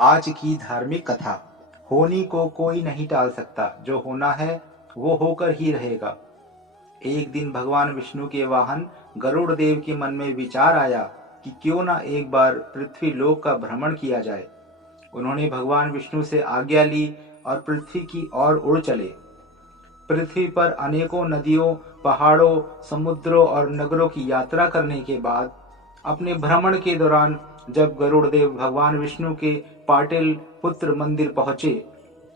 आज की धार्मिक कथा। होनी को कोई नहीं टाल सकता, जो होना है वो होकर ही रहेगा। एक दिन भगवान विष्णु के वाहन गरुड़ देव के मन में विचार आया कि क्यों ना एक बार पृथ्वी लोक का भ्रमण किया जाए। उन्होंने भगवान विष्णु से आज्ञा ली और पृथ्वी की ओर उड़ चले। पृथ्वी पर अनेकों नदियों, पहाड़ों, समुद्रों और नगरों की यात्रा करने के बाद अपने भ्रमण के दौरान जब गरुड़ देव भगवान विष्णु के पाटिल पुत्र मंदिर पहुंचे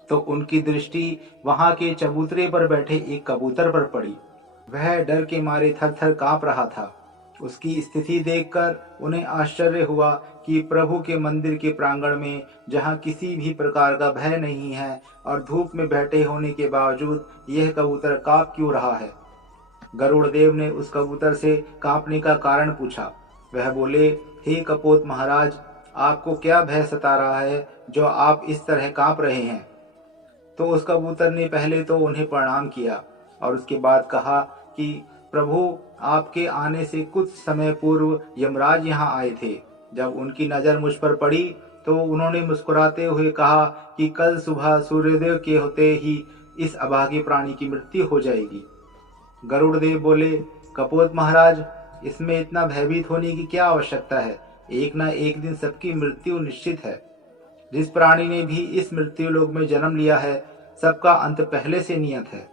तो उनकी दृष्टि वहां के चबूतरे पर बैठे एक कबूतर पर पड़ी। वह डर के मारे थर थर कांप रहा था। उसकी स्थिति देखकर उन्हें आश्चर्य हुआ कि प्रभु के मंदिर के प्रांगण में, जहां किसी भी प्रकार का भय नहीं है और धूप में बैठे होने के बावजूद यह कबूतर कांप क्यों रहा है। गरुड़ देव ने उस कबूतर से कांपने का कारण पूछा। वह बोले, हे कपोत महाराज, आपको क्या भय सता रहा है जो आप इस तरह कांप रहे हैं। तो उस कबूतर ने पहले तो उन्हें प्रणाम किया और उसके बाद कहा कि प्रभु, आपके आने से कुछ समय पूर्व यमराज यहाँ आए थे। जब उनकी नजर मुझ पर पड़ी तो उन्होंने मुस्कुराते हुए कहा कि कल सुबह सूर्योदय के होते ही इस अभागे प्राणी की मृत्यु हो जाएगी। गरुड़ देव बोले, कपोत महाराज, इसमें इतना भयभीत होने की क्या आवश्यकता है। एक ना एक दिन सबकी मृत्यु निश्चित है। जिस प्राणी ने भी इस मृत्यु लोक में जन्म लिया है, सबका अंत पहले से नियत है।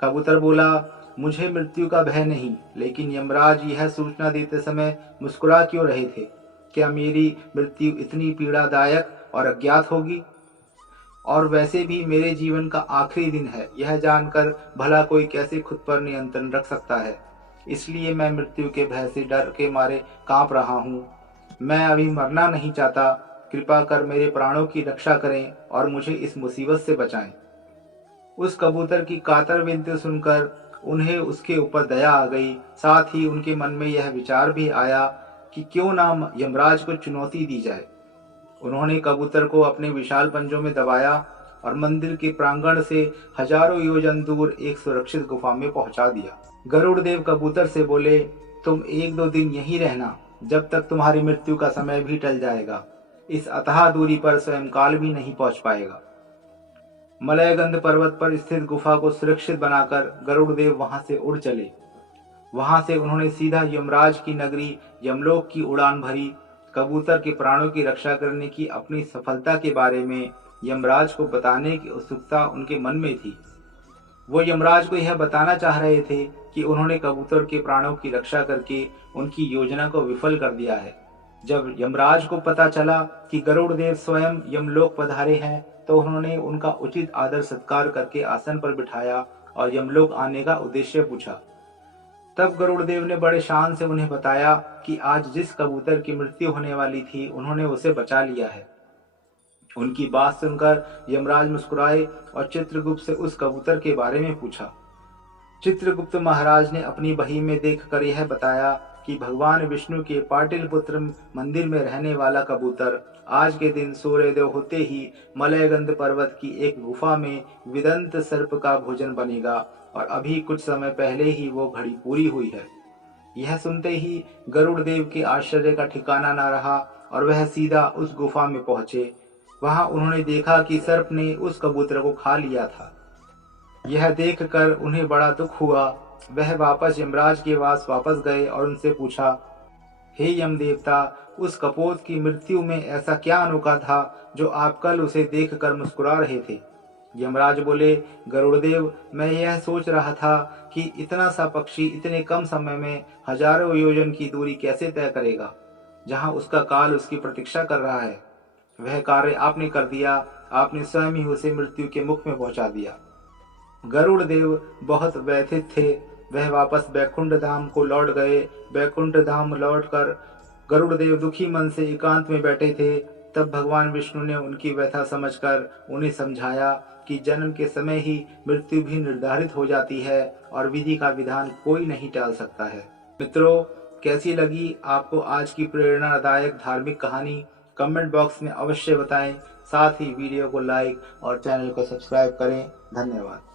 कबूतर बोला, मुझे मृत्यु का भय नहीं, लेकिन यमराज यह सूचना देते समय मुस्कुरा क्यों रहे थे। क्या मेरी मृत्यु इतनी पीड़ादायक और अज्ञात होगी। और वैसे भी मेरे जीवन का आखिरी दिन है, यह जानकर भला कोई कैसे खुद पर नियंत्रण रख सकता है। इसलिए मैं मृत्यु के भय से डर के मारे कांप रहा हूँ। मैं अभी मरना नहीं चाहता। कृपा कर मेरे प्राणों की रक्षा करें और मुझे इस मुसीबत से बचाएं। उस कबूतर की कातर विनती सुनकर उन्हें उसके ऊपर दया आ गई। साथ ही उनके मन में यह विचार भी आया कि क्यों ना यमराज को चुनौती दी जाए। उन्होंने कबूतर को अपने विशाल पंजों में दबाया और मंदिर के प्रांगण से हजारों योजन दूर एक सुरक्षित गुफा में पहुंचा दिया। गरुड़ देव कबूतर से बोले, तुम एक दो दिन यहीं रहना, जब तक तुम्हारी मृत्यु का समय भी टल जाएगा। इस अथाह दूरी पर स्वयं काल भी नहीं पहुंच पाएगा। मलयगंध पर्वत पर स्थित गुफा को सुरक्षित बनाकर गरुड़ देव वहां से उड़ चले। वहां से उन्होंने सीधा यमराज की नगरी यमलोक की उड़ान भरी। कबूतर के प्राणों की रक्षा करने की अपनी सफलता के बारे में यमराज को बताने की उत्सुकता उनके मन में थी। वो यमराज को यह बताना चाह रहे थे कि उन्होंने कबूतर के प्राणों की रक्षा करके उनकी योजना को विफल कर दिया है। जब यमराज को पता चला कि गरुड़ देव स्वयं यमलोक पधारे हैं तो उन्होंने उनका उचित आदर सत्कार करके आसन पर बिठाया और यमलोक आने का उद्देश्य पूछा। तब गरुड़ देव ने बड़े शान से उन्हें बताया कि आज जिस कबूतर की मृत्यु होने वाली थी उन्होंने उसे बचा लिया है। उनकी बात सुनकर यमराज मुस्कुराए और चित्रगुप्त से उस कबूतर के बारे में पूछा। चित्रगुप्त महाराज ने अपनी बही में देखकर यह बताया कि भगवान विष्णु के पाटिल पुत्र मंदिर में रहने वाला कबूतर आज के दिन सूर्योदय होते ही मलयगंध पर्वत की एक गुफा में विदंत सर्प का भोजन बनेगा और अभी कुछ समय पहले ही वो घड़ी पूरी हुई है। यह सुनते ही गरुड़ देव के आश्चर्य का ठिकाना न रहा और वह सीधा उस गुफा में पहुंचे। वहां उन्होंने देखा कि सर्प ने उस कबूतर को खा लिया था। यह देखकर उन्हें बड़ा दुख हुआ। वह वापस यमराज के पास वापस गए और उनसे पूछा, हे यम देवता, उस कपोत की मृत्यु में ऐसा क्या अनोखा था जो आप कल उसे देखकर मुस्कुरा रहे थे। यमराज बोले, गरुड़देव, मैं यह सोच रहा था कि इतना सा पक्षी इतने कम समय में हजारों योजन की दूरी कैसे तय करेगा, जहां उसका काल उसकी प्रतीक्षा कर रहा है। वह कार्य आपने कर दिया। आपने स्वयं ही उसे मृत्यु के मुख में पहुंचा दिया। गरुड़ देव बहुत व्यथित थे। वह वापस बैकुंठ धाम को लौट गए। बैकुंठ धाम लौटकर गरुड़ देव दुखी मन से एकांत में बैठे थे। तब भगवान विष्णु ने उनकी व्यथा समझकर उन्हें समझाया कि जन्म के समय ही मृत्यु भी निर्धारित हो जाती है और विधि का विधान कोई नहीं टाल सकता है। मित्रों, कैसी लगी आपको आज की प्रेरणादायक धार्मिक कहानी? कमेंट बॉक्स में अवश्य बताएं। साथ ही वीडियो को लाइक और चैनल को सब्सक्राइब करें। धन्यवाद।